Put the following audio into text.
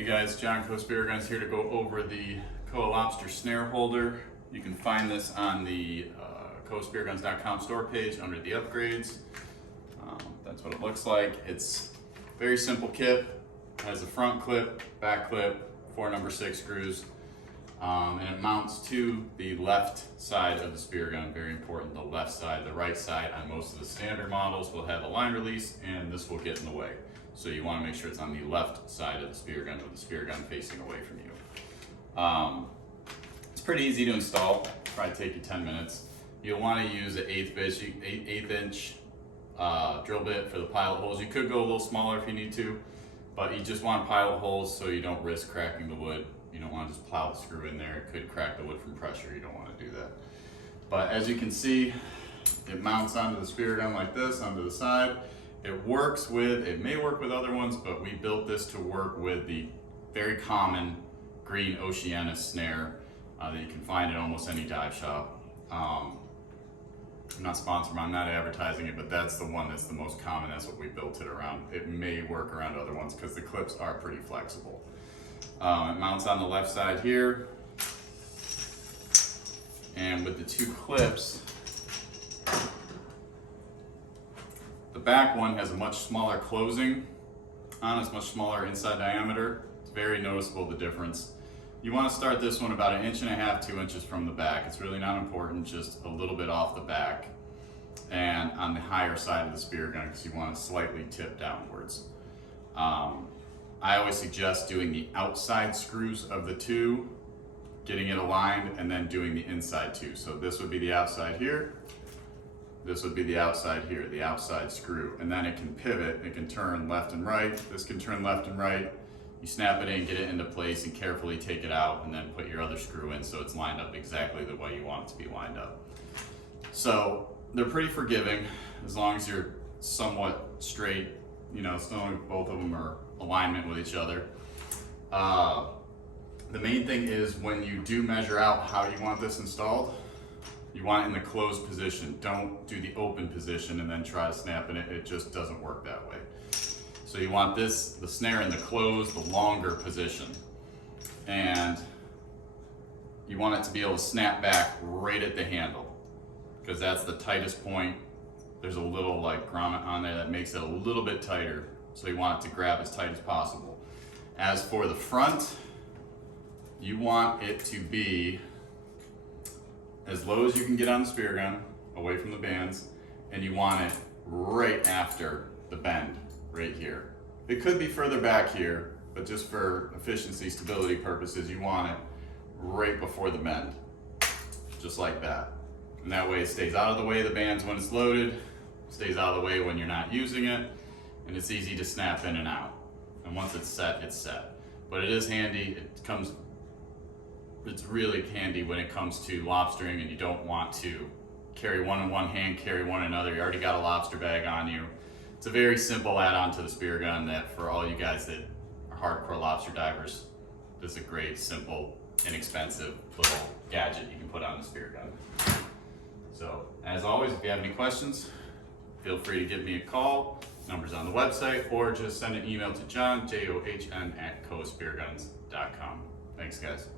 Hey guys, John Koah Spear Guns here to go over the Koah Lobster snare holder. You can find this on the KoahSpearGuns.com store page under the upgrades. That's what it looks like. It's a very simple kit. It has a front clip, back clip, 4 number 6 screws, and it mounts to the left side of the spear gun. Very important, the left side. The right side on most of the standard models will have a line release, and this will get in the way. So you want to make sure it's on the left side of the spear gun with the spear gun facing away from you. It's pretty easy to install, probably take you 10 minutes. You'll want to use an 1/8 inch drill bit for the pilot holes. You could go a little smaller if you need to, but you just want pilot holes so you don't risk cracking the wood. You don't want to just plow the screw in there. It could crack the wood from pressure. You don't want to do that. But as you can see, it mounts onto the spear gun like this, onto the side. It may work with other ones, but we built this to work with the very common green Oceana snare that you can find in almost any dive shop. I'm not sponsored, I'm not advertising it, but that's the one that's the most common. That's what we built it around. It may work around other ones because the clips are pretty flexible. It mounts on the left side here. And with the 2 clips, the back one has a much smaller closing on it. It's much smaller inside diameter. It's very noticeable, the difference. You want to start this one about 1.5 inches, 2 inches from the back. It's really not important, just a little bit off the back and on the higher side of the spear gun because you want to slightly tip downwards. I always suggest doing the outside screws of the 2, getting it aligned, and then doing the inside 2. So this would be the outside here. This would be the outside here, the outside screw. And then it can pivot, it can turn left and right. This can turn left and right. You snap it in, get it into place, and carefully take it out, and then put your other screw in so it's lined up exactly the way you want it to be lined up. So they're pretty forgiving as long as you're somewhat straight, as long as both of them are alignment with each other. The main thing is when you do measure out how you want this installed, you want it in the closed position. Don't do the open position and then try to snap in it. It just doesn't work that way. So you want the snare in the closed, the longer position. And you want it to be able to snap back right at the handle because that's the tightest point. There's a little grommet on there that makes it a little bit tighter. So you want it to grab as tight as possible. As for the front, you want it to be as low as you can get on the spear gun, away from the bands, and you want it right after the bend, right here. It could be further back here, but just for efficiency, stability purposes, you want it right before the bend, just like that. And that way it stays out of the way of the bands when it's loaded, stays out of the way when you're not using it, and it's easy to snap in and out. And once it's set, it's set. But it is handy, it's really handy when it comes to lobstering and you don't want to carry one in one hand, carry one in another. You already got a lobster bag on you. It's a very simple add-on to the spear gun that for all you guys that are hardcore lobster divers, this is a great, simple, inexpensive little gadget you can put on the spear gun. So as always, if you have any questions, feel free to give me a call. Number's on the website, or just send an email to John, John, @KoahSpearGuns.com. Thanks guys.